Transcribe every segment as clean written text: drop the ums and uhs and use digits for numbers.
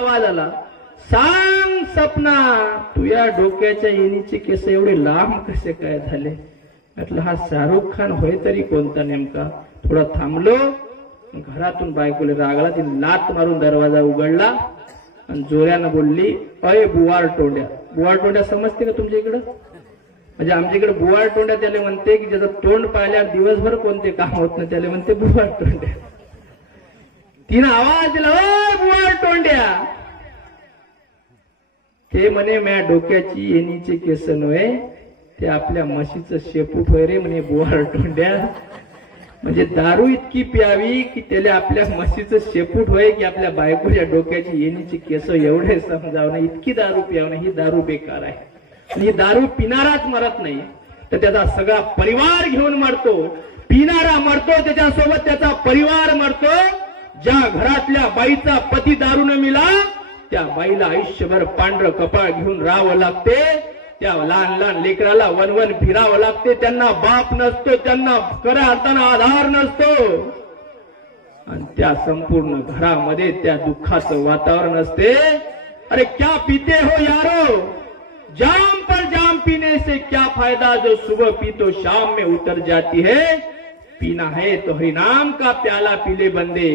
आवाज आला, सांग सपना तू या डोक्याच्या येणीचे केस एवढे लांब कसे काय झाले. म्हटलं हा शाहरुख खान होय तरी कोणता नेमका. थोडा थांबलो, घरातून बायकोले रागला, तिने लात मारून दरवाजा उघडला आणि जोऱ्यानं बोलली, अय बुवार टोंड्या. बुवार टोंड्या समजते का तुमच्या इकडं? म्हणजे आमच्या इकडे बुवार टोंड्या त्याला म्हणते की ज्याचं तोंड पाहिल्यावर दिवसभर कोणते काम होत नाही, त्याला म्हणते बुवार टोंड्या. तिनं आवाज दिला, अय बुवार टोंड्या. ते म्हणे म्या डोक्याची येणीचे केस नव्हे, ते आपल्या म्हशीचं शेपूट होय रे म्हणे बुवार टोंड्या. म्हणजे दारू इतकी प्यावी की त्याला आपल्या म्हशीचं शेपूट होय की आपल्या बायकोच्या डोक्याची येणीची केस एवढे समजावं, इतकी दारू प्यावं, ही दारू बेकार आहे. ही दारू पिणाराच मरत नाही तर त्याचा सगळा परिवार घेऊन मरतो. पिणारा मरतो, त्याच्यासोबत त्याचा परिवार मरतो. ज्या घरातल्या बाईचा पती दारू न मिला त्या बाईला आयुष्यभर पांढरं कपाळ घेऊन राहावं लागते. त्या लहान लहान लेकराला वनवन फिरावं लागते. त्यांना बाप नसतो, त्यांना खऱ्या अर्थानं आधार नसतो आणि त्या संपूर्ण घरामध्ये त्या दुःखाचं वातावरण असते. अरे क्या पीते हो यारो, जाम पर जाम पीने से क्या फायदा, जो सुबह पी तो शाम में उतर जाती है. पीना है तो हरिनाम का प्याला पीले बंदे,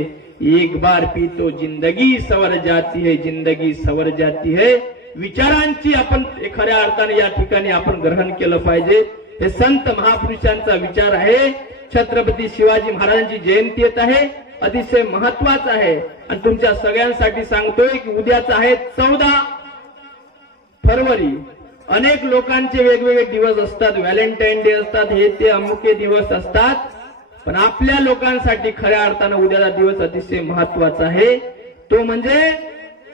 एक बार पी तो जिंदगी सवर जाती है, जिंदगी सवर जाती है. विचारांची आपण खऱ्या अर्थाने या ठिकाणी आपण ग्रहण केलं पाहिजे. हे संत महापुरुषांचा विचार आहे. छत्रपती शिवाजी महाराजांची जयंती येत आहे, अतिशय महत्वाचं आहे. आणि तुमच्या सगळ्यांसाठी सांगतोय की उद्याच आहे 14 फरवरी. अनेक लोकांचे वेगवेगळे दिवस असतात, व्हॅलेंटाईन डे असतात, हे ते अमुके दिवस असतात, पण आपल्या लोकांसाठी खऱ्या अर्थानं उद्याचा दिवस अतिशय महत्वाचा आहे. तो म्हणजे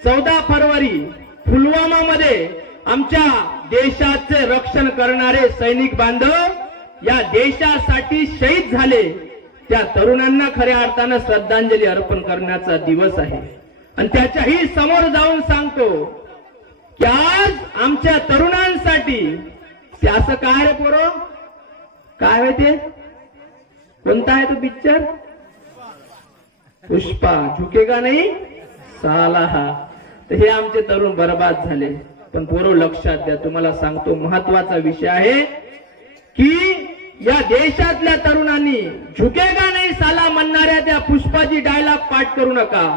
14 फरवरी पुलवामा मध्ये आमच्या देशाचे रक्षण करणारे सैनिक बांधव या देशासाठी शहीद झाले, त्या तरुणांना खऱ्या अर्थानं श्रद्धांजली अर्पण करण्याचा दिवस आहे. आणि त्याच्याही समोर जाऊन सांगतो की आज आमच्या तरुणांसाठी ते असं काय रे पोरो, काय माहितीये कोणता आहे तो पिक्चर, पुष्पा, झुकेगा नाही साला. तर हे आमचे तरुण बर्बाद झाले. पण पोरो लक्षात द्या, तुम्हाला सांगतो महत्वाचा विषय आहे की या देशातल्या तरुणांनी झुकेगा नाही साला म्हणणाऱ्या त्या पुष्पाची डायलॉग पाठ करू नका.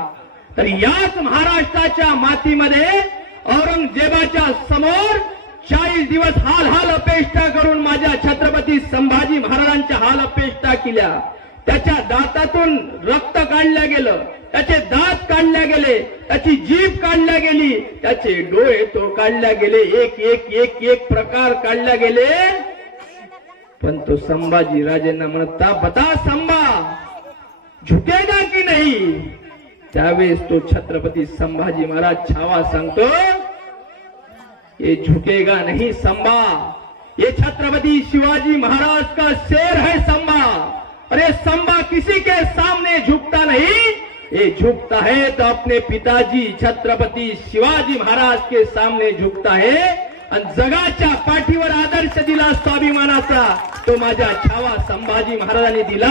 तर याच महाराष्ट्राच्या मातीमध्ये औरंगजेबाच्या समोर 40 दिवस हाल हाल अपेष्टा करून माझ्या छत्रपती संभाजी महाराजांच्या हाल अपेष्टा केल्या. त्याच्या दातातून रक्त काढलं गेलं, त्याचे दात काढले गेले, त्याची जीभ काढल्या गेली, त्याचे डोळे तो काढल्या गेले, एक एक एक एक प्रकार काढल्या गेले. पण तो संभाजी राजेंना म्हणता, बता संभा झुकेगा की नाही. त्यावेळेस तो छत्रपती संभाजी महाराज छावा सांगतो, ये झुकेगा नहीं संभा, ये छत्रपती शिवाजी महाराज का शेर है संभा. अरे संभा किसी के सामने झुकता नहीं, ये झुकता है तो अपने पिताजी छत्रपती शिवाजी महाराज के सामने झुकता है. आणि जगाच्या पाठीवर आदर्श दिला स्वाभिमानाचा तो माझ्या छावा संभाजी महाराजांनी दिला.